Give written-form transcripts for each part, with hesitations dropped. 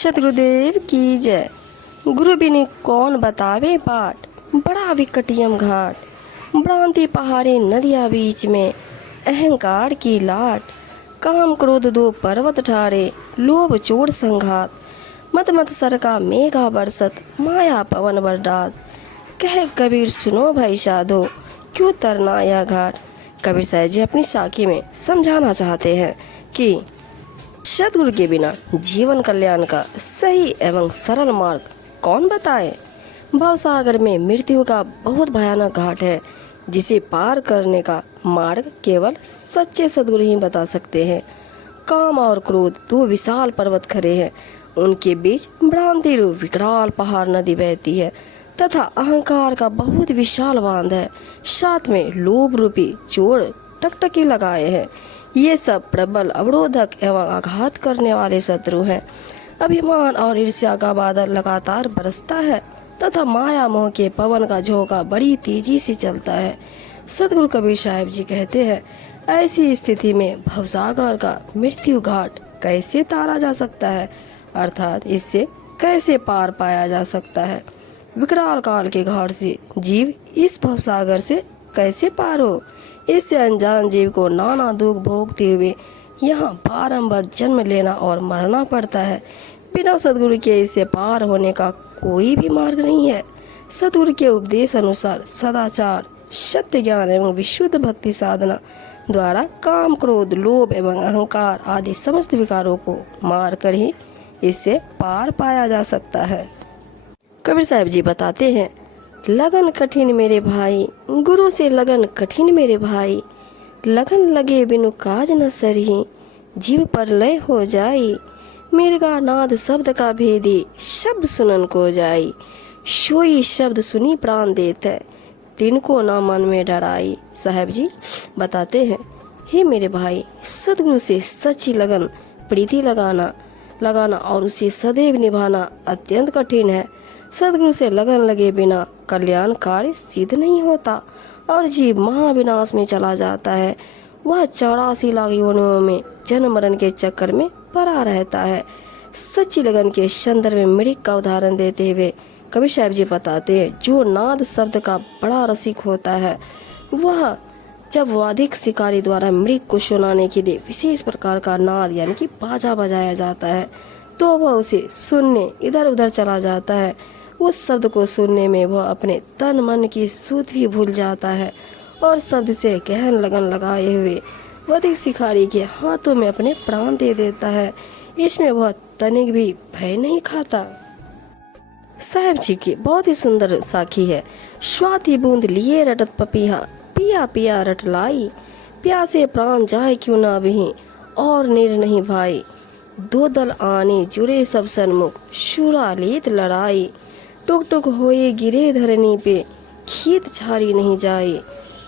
सतगुरुदेव की जय। गुरु बिनु कौन बतावे बाट, बड़ा विकटियम घाट, भ्रांति पहाड़ी नदिया बीच में, अहंकार की लाट, काम क्रोध दो पर्वत ठाड़े, लोभ चोर संघात, मत मत सर का मेघा बरसत, माया पवन बरडात, कह कबीर सुनो भाई साधो, क्यों तरना यह घाट। कबीर साहब जी अपनी साखी में समझाना चाहते हैं कि सतगुरु के बिना जीवन कल्याण का सही एवं सरल मार्ग कौन बताए। भवसागर में मृत्यु का बहुत भयानक घाट है, जिसे पार करने का मार्ग केवल सच्चे सतगुरु ही बता सकते हैं। काम और क्रोध दो विशाल पर्वत खड़े हैं, उनके बीच भ्रांति रूप विकराल पहाड़ नदी बहती है तथा अहंकार का बहुत विशाल बांध है। साथ में लोभ रूपी चोर टकटकी लगाए हैं। ये सब प्रबल अवरोधक एवं आघात करने वाले शत्रु हैं। अभिमान और ईर्ष्या का बादल लगातार बरसता है तथा माया मोह के पवन का झोंका बड़ी तेजी से चलता है। सतगुरु कबीर साहब जी कहते हैं, ऐसी स्थिति में भवसागर का मृत्यु घाट कैसे तारा जा सकता है, अर्थात इससे कैसे पार पाया जा सकता है। विकराल काल के घाट से जीव इस भवसागर से कैसे पार हो। इससे अनजान जीव को नाना दुख भोगते हुए यहाँ बारंबार जन्म लेना और मरना पड़ता है। बिना सतगुरु के इससे पार होने का कोई भी मार्ग नहीं है। सतगुरु के उपदेश अनुसार सदाचार, सत्य ज्ञान एवं विशुद्ध भक्ति साधना द्वारा काम क्रोध लोभ एवं अहंकार आदि समस्त विकारों को मार कर ही इससे पार पाया जा सकता है। कबीर साहब जी बताते हैं, लगन कठिन मेरे भाई, गुरु से लगन कठिन मेरे भाई, लगन लगे बिनु काज न सरही, जीव पर लय हो जाई, मिर्गा नाद शब्द का भेदी, शब्द सुनन को जाई, सोई शब्द सुनी प्राण देत है, तिनको ना मन में डराई। साहब जी बताते हैं, हे मेरे भाई, सतगुरु से सच्ची लगन प्रीति लगाना और उसे सदैव निभाना अत्यंत कठिन है। सतगुरु से लगन लगे बिना कल्याण कार्य सिद्ध नहीं होता और जीव महाविनाश में चला जाता है। वह 84 लाख योनियों में जन्म मरण के चक्कर में पड़ा रहता है। सच्ची लगन के संदर्भ में मृग का उदाहरण देते हुए कबीर साहब जी बताते हैं, जो नाद शब्द का बड़ा रसिक होता है, वह जब वादिक शिकारी द्वारा मृग को सुनाने के लिए विशेष प्रकार का नाद यानी कि बाजा बजाया जाता है, तो वह उसे सुनने इधर उधर चला जाता है। उस शब्द को सुनने में वह अपने तन मन की सुध भी भूल जाता है और शब्द से गहन लगन लगाए हुए वादिक शिकारी के हाथों में अपने प्राण दे देता है। इसमें वह तनिक भी भय नहीं खाता। साहब जी की बहुत ही सुंदर साखी है। स्वाति बूंद लिए रटत पपीहा, पिया पिया रट लाई, प्यासे प्राण जाए क्यों ना भी, और निर नहीं भाई, दो दल आने जुड़े सब सन्मुख, शूरा लेत लड़ाई, टुक टुक होए गिरे धरनी पे, खेत छारी नहीं जाए,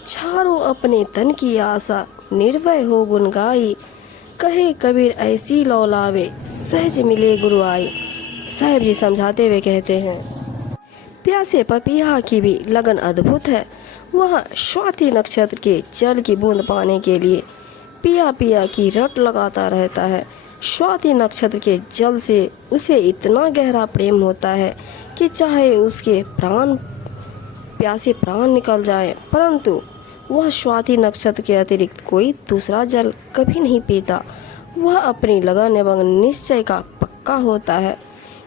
छारो अपने तन की आशा, निर्भय हो गुन गाई, कहे कबीर ऐसी लौलावे, सहज मिले गुरु आई। साहब जी समझाते हुए कहते हैं, प्यासे पपीहा की भी लगन अद्भुत है। वह स्वाति नक्षत्र के जल की बूंद पाने के लिए पिया पिया की रट लगाता रहता है। स्वाति नक्षत्र के जल से उसे इतना गहरा प्रेम होता है कि चाहे उसके प्यासे प्राण निकल जाए, परंतु वह स्वाति नक्षत्र के अतिरिक्त कोई दूसरा जल कभी नहीं पीता। वह अपनी लगन एवं निश्चय का पक्का होता है।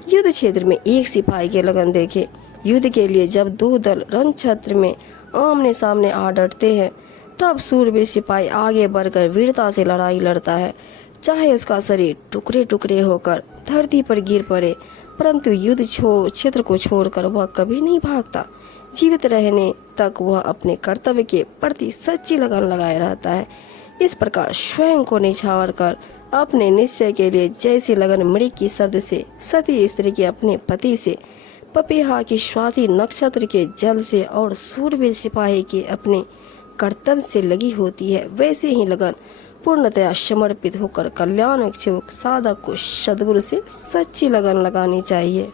युद्ध क्षेत्र में एक सिपाही के लगन देखे। युद्ध के लिए जब दो दल रण क्षेत्र में आमने सामने आ डटते हैं, तब सूरवीर सिपाही आगे बढ़कर वीरता से लड़ाई लड़ता है। चाहे उसका शरीर टुकड़े टुकड़े होकर धरती पर गिर पड़े, परंतु युद्ध क्षेत्र को छोड़कर वह कभी नहीं भागता। जीवित रहने तक वह अपने कर्तव्य के प्रति सच्ची लगन लगाए रहता है। इस प्रकार स्वयं को निछावर कर अपने निश्चय के लिए जैसी लगन मृग की शब्द से, सती स्त्री के अपने पति से, पपीहा की स्वाति नक्षत्र के जल से और सूरवीर सिपाही के अपने कर्तव्य से लगी होती है, वैसे ही लगन पूर्णतया समर्पित होकर कल्याण इच्छुक साधक को सद्गुरु से सच्ची लगन लगानी चाहिए।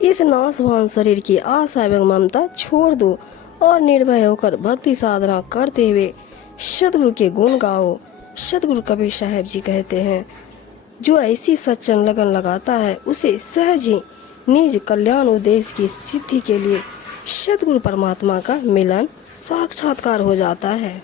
इस नाशवान शरीर की आशा एवं ममता छोड़ दो और निर्भय होकर भक्ति साधना करते हुए सद्गुरु के गुण गाओ। सद्गुरु कबीर साहब जी कहते हैं, जो ऐसी सच्चन लगन लगाता है उसे सहज ही निज कल्याण उद्देश्य की सिद्धि के लिए सद्गुरु परमात्मा का मिलन साक्षात्कार हो जाता है।